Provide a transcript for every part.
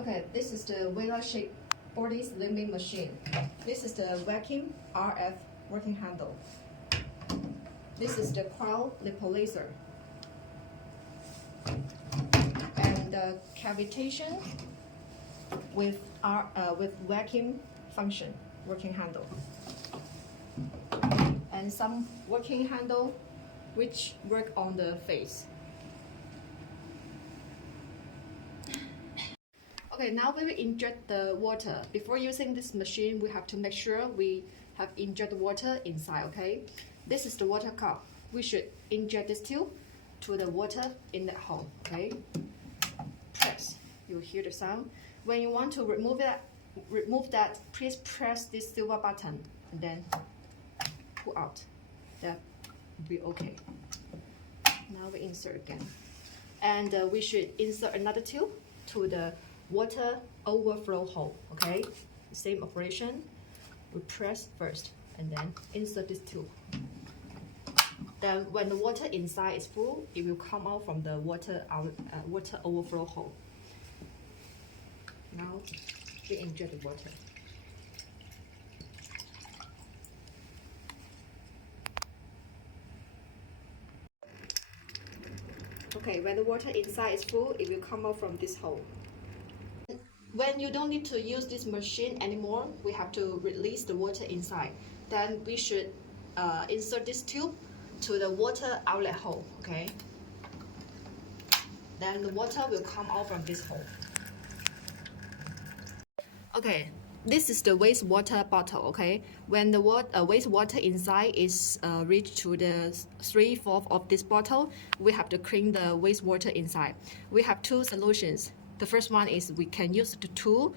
Okay, this is the Velashape body slimming machine. This is the vacuum RF working handle. This is the crown nipple laser. And the cavitation with vacuum function working handle. And some working handle which work on the face. Okay, now we will inject the water. Before using this machine, we have to make sure we have inject water inside, okay? This is the water cup. We should inject this tube to the water in that hole, okay? Press. You'll hear the sound. When you want to remove that, please press this silver button and then pull out. That will be okay. Now we insert again. And we should insert another tube to the water overflow hole, okay? Same operation. We press first and then insert this tube. Then when the water inside is full, it will come out from the water overflow hole. Now we inject the water. Okay, when the water inside is full, it will come out from this hole. When you don't need to use this machine anymore, we have to release the water inside. Then we should insert this tube to the water outlet hole, okay? Then the water will come out from this hole. Okay, this is the wastewater bottle, okay? When the wastewater inside is reached to the 3/4 of this bottle, we have to clean the wastewater inside. We have two solutions. The first one is we can use the tool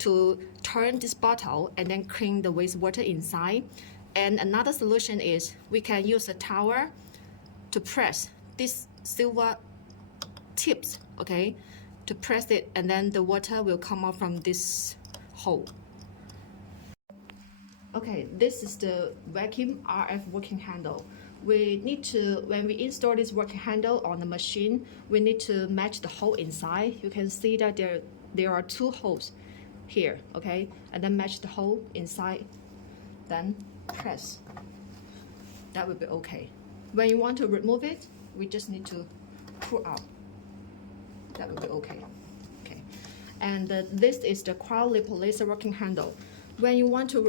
to turn this bottle and then clean the wastewater inside. And another solution is we can use a towel to press these silver tips, okay? To press it, and then the water will come out from this hole. Okay, this is the vacuum RF working handle. We need to, when we install this working handle on the machine, we need to match the hole inside. You can see that there are two holes here, okay? And then match the hole inside, then press. That will be okay. When you want to remove it, we just need to pull out. That will be okay. Okay. And this is the crown nipple laser working handle. When you want to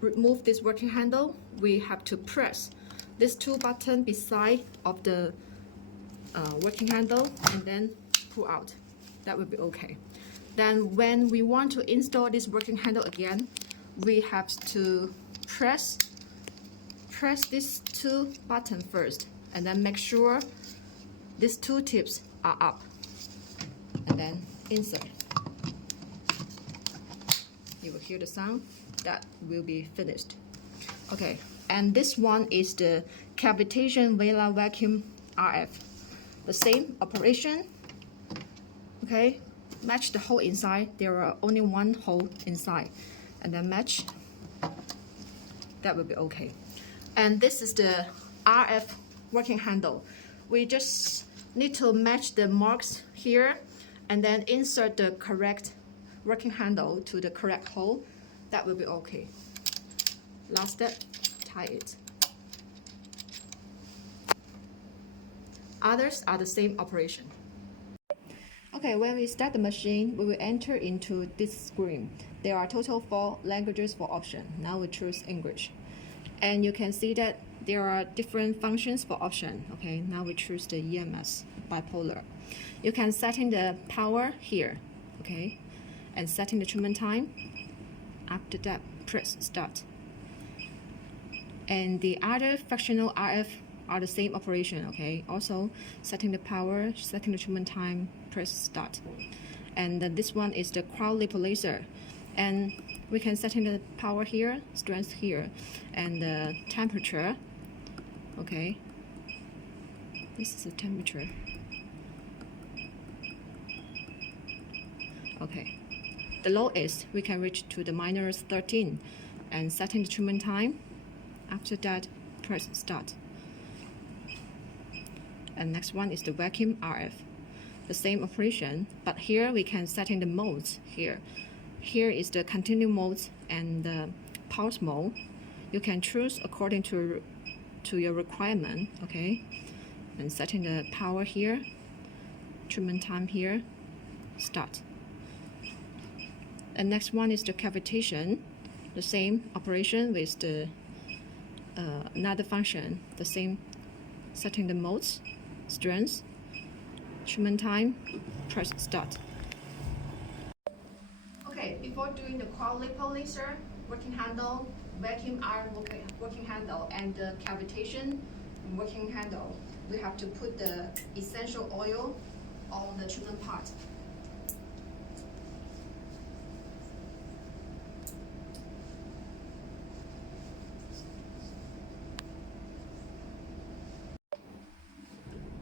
remove this working handle, we have to press these two buttons beside of the working handle and then pull out. That will be okay. Then when we want to install this working handle again, we have to press these two buttons first and then make sure these two tips are up and then insert. You will hear the sound. That will be finished. Okay, and this one is the cavitation Vela vacuum RF. The same operation. Okay, match the hole inside. There are only one hole inside, and then match. That will be okay. And this is the RF working handle. We just need to match the marks here, and then insert the correct working handle to the correct hole. That will be okay. Last step, tie it. Others are the same operation. Okay, when we start the machine, we will enter into this screen. There are total 4 languages for option. Now we choose English. And you can see that there are different functions for option. Okay, now we choose the EMS, bipolar. You can set in the power here, okay, and setting the treatment time. After that, press start. And the other fractional RF are the same operation, okay? Also, setting the power, setting the treatment time, press start. And this one is the crown nipple laser. And we can set in the power here, strength here, and the temperature, okay? This is the temperature. Okay. The lowest, we can reach to the -13 and setting the treatment time. After that, press start. And next one is the vacuum RF. the same operation, but here we can set in the modes here. Here is the continue mode and the pulse mode. You can choose according to your requirement, okay? And setting the power here, treatment time here, start. And next one is the cavitation. The same operation with the another function, the same, setting the modes, strength, treatment time, press start. Okay, before doing the quad lipo laser working handle, vacuum iron working handle, and the cavitation working handle, we have to put the essential oil on the treatment part.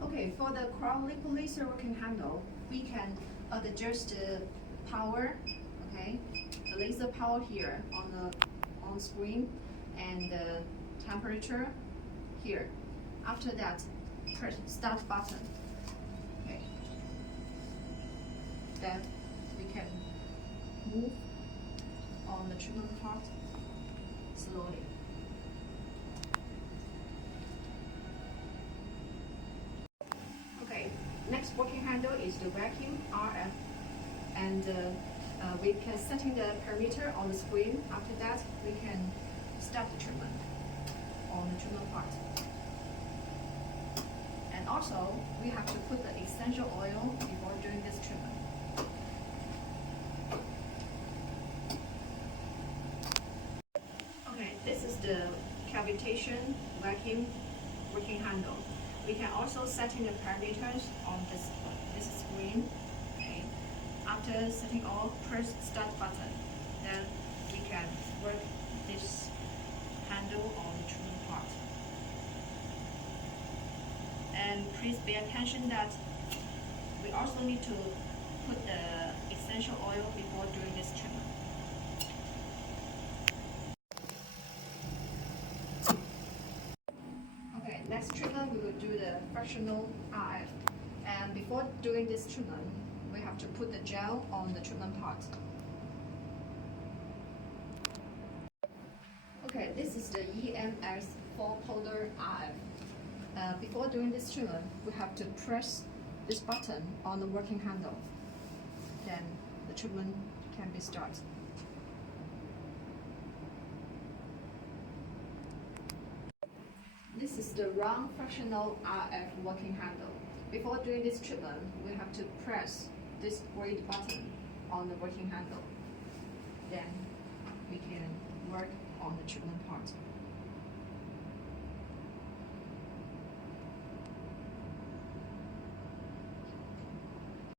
Okay, for the quad lipo laser working handle, we can adjust the power, okay, the laser power here on screen, and the temperature here. After that, press start button. Okay. Then we can move on the treatment part slowly. Okay, next working handle is the vacuum RF, and we can setting the parameter on the screen. After that, we can start the treatment on the treatment part. And also, we have to put the essential oil before doing this treatment. Okay, this is the cavitation vacuum working handle. We can also set in the parameters on this screen. Okay. After setting all, press start button. Then we can work this handle on the treatment part. And please pay attention that we also need to put the essential oil before doing this treatment. Okay, next treatment we will do the fractional RF. And before doing this treatment, we have to put the gel on the treatment part. Okay, this is the EMS 4-polar RF. Before doing this treatment, we have to press this button on the working handle. Then the treatment can be started. This is the round fractional RF working handle. Before doing this treatment, we have to press this red button on the working handle. Then we can work on the treatment part.